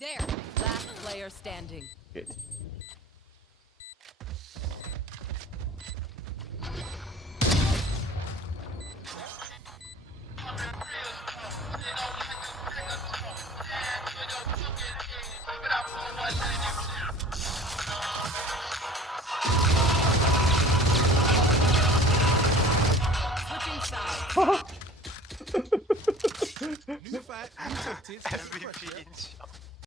There. Last player standing. Geç. Switching sides. New fight, new tactics. Mvp inşallah.